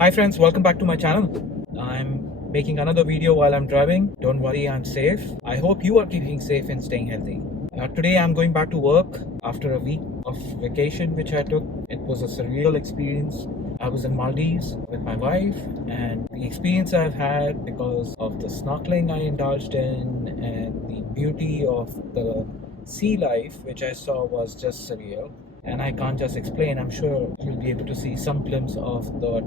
Hi friends, welcome back to my channel. I'm making another video while I'm driving. Don't worry, I'm safe. I hope you are keeping safe and staying healthy. Today I'm going back to work after a week of vacation which I took. It was a surreal experience. I was in Maldives with my wife, and the experience I've had because of the snorkeling I indulged in and the beauty of the sea life which I saw was just surreal. And I can't just explain. I'm sure you'll be able to see some glimpse of the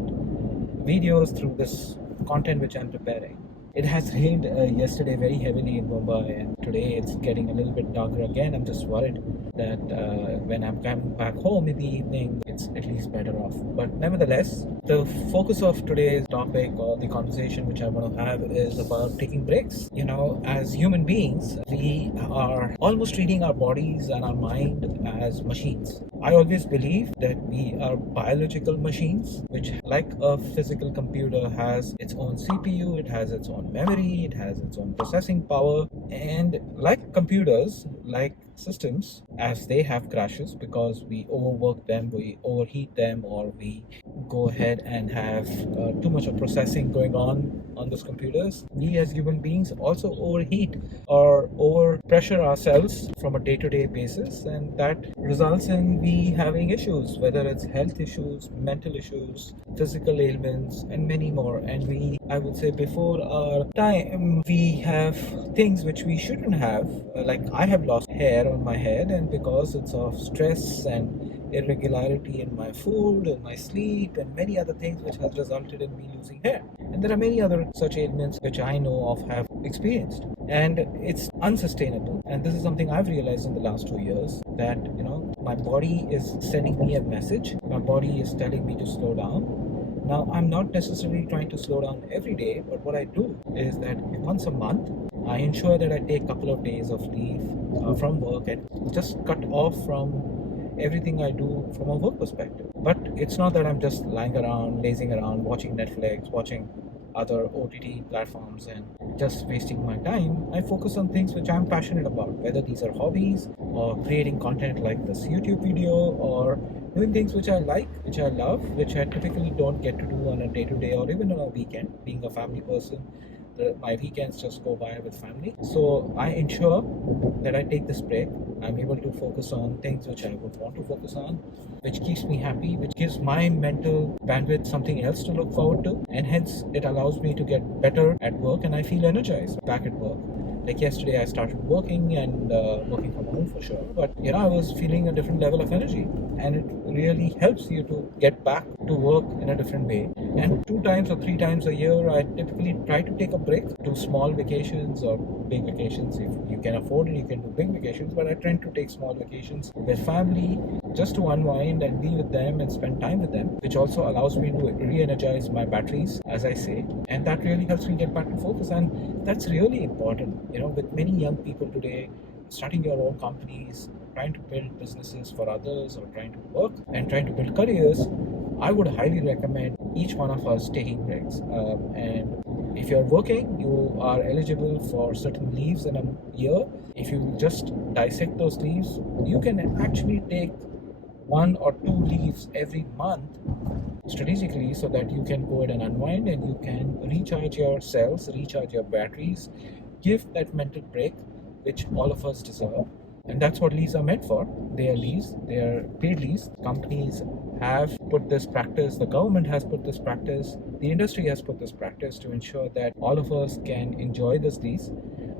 videos through this content which I'm preparing. It has rained yesterday very heavily in Mumbai, and today it's getting a little bit darker again. I'm just worried that when I'm coming back home in the evening, it's at least better off. But nevertheless, the focus of today's topic or the conversation which I want to have is about taking breaks. You know, as human beings, we are almost treating our bodies and our mind as machines. I always believe that we are biological machines, which, like a physical computer, has its own CPU, it has its own memory, it has its own processing power, and like computers, like systems, as they have crashes because we overwork them, we overheat them, or we go ahead and have too much of processing going on those computers, we as human beings also overheat or over pressure ourselves from a day-to-day basis, and that results in we having issues, whether it's health issues, mental issues, physical ailments, and many more. And we, I would say, before our time, we have things which we shouldn't have. Like I have lost hair on my head, and because it's of stress and irregularity in my food and my sleep and many other things which has resulted in me losing hair. And there are many other such ailments which I know of have experienced, and it's unsustainable. And this is something I've realized in the last 2 years, that my body is sending me a message, my body is telling me to slow down. Now, I'm not necessarily trying to slow down every day, but what I do is that once a month, I ensure that I take a couple of days of leave from work and just cut off from everything I do from a work perspective. But it's not that I'm just lying around, lazing around, watching Netflix, watching other OTT platforms and just wasting my time. I focus on things which I'm passionate about, whether these are hobbies or creating content like this YouTube video, or doing things which I like, which I love, which I typically don't get to do on a day-to-day or even on a weekend. Being a family person, my weekends just go by with family. So I ensure that I take this break. I'm able to focus on things which I would want to focus on, which keeps me happy, which gives my mental bandwidth something else to look forward to, and hence it allows me to get better at work, and I feel energized back at work. Like yesterday, I started working and working from home for sure, but I was feeling a different level of energy, and it really helps you to get back to work in a different way. And 2 times or 3 times a year, I typically try to take a break, do small vacations or big vacations. If you can afford it, you can do big vacations, but I tend to take small vacations with family just to unwind and be with them and spend time with them, which also allows me to re-energize my batteries, as I say, and that really helps me get back to focus. And that's really important, with many young people today starting your own companies, trying to build businesses for others, or trying to work and trying to build careers. I would highly recommend each one of us taking breaks. And if you're working, you are eligible for certain leaves in a year. If you just dissect those leaves, you can actually take 1 or 2 leaves every month strategically, so that you can go ahead and unwind and you can recharge your cells, recharge your batteries, give that mental break which all of us deserve. And that's what leaves are meant for. They are leaves, they are paid leaves. Companies have put this practice, the government has put this practice, the industry has put this practice to ensure that all of us can enjoy this leaves.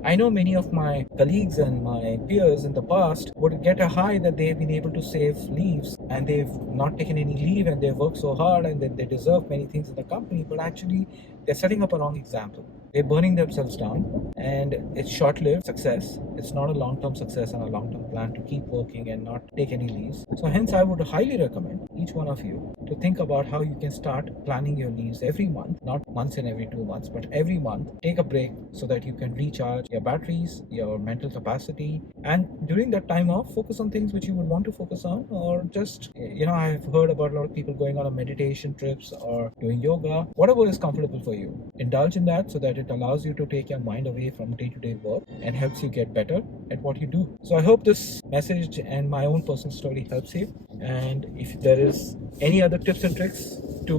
I know many of my colleagues and my peers in the past would get a high that they've been able to save leaves, and they've not taken any leave, and they've worked so hard and they deserve many things in the company, but actually they're setting up a wrong example. They're burning themselves down, and it's short-lived success. It's not a long-term success and a long-term plan to keep working and not take any leaves. So hence I would highly recommend each one of you to think about how you can start planning your leaves every month, not once in every 2 months, but every month. Take a break so that you can recharge your batteries, your mental capacity, and during that time off, focus on things which you would want to focus on, or just, I've heard about a lot of people going on a meditation trips or doing yoga. Whatever is comfortable for you, indulge in that, so that it allows you to take your mind away from day-to-day work and helps you get better at what you do. So I hope this message and my own personal story helps you. And if there is any other tips and tricks to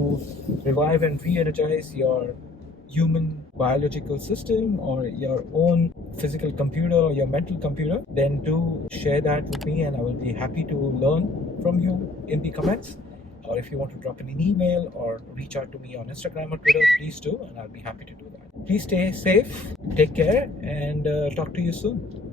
revive and re-energize your human biological system or your own physical computer or your mental computer, then do share that with me and I will be happy to learn from you in the comments. Or if you want to drop me an email or reach out to me on Instagram or Twitter, please do, and I'll be happy to do that. Please stay safe, take care, and talk to you soon.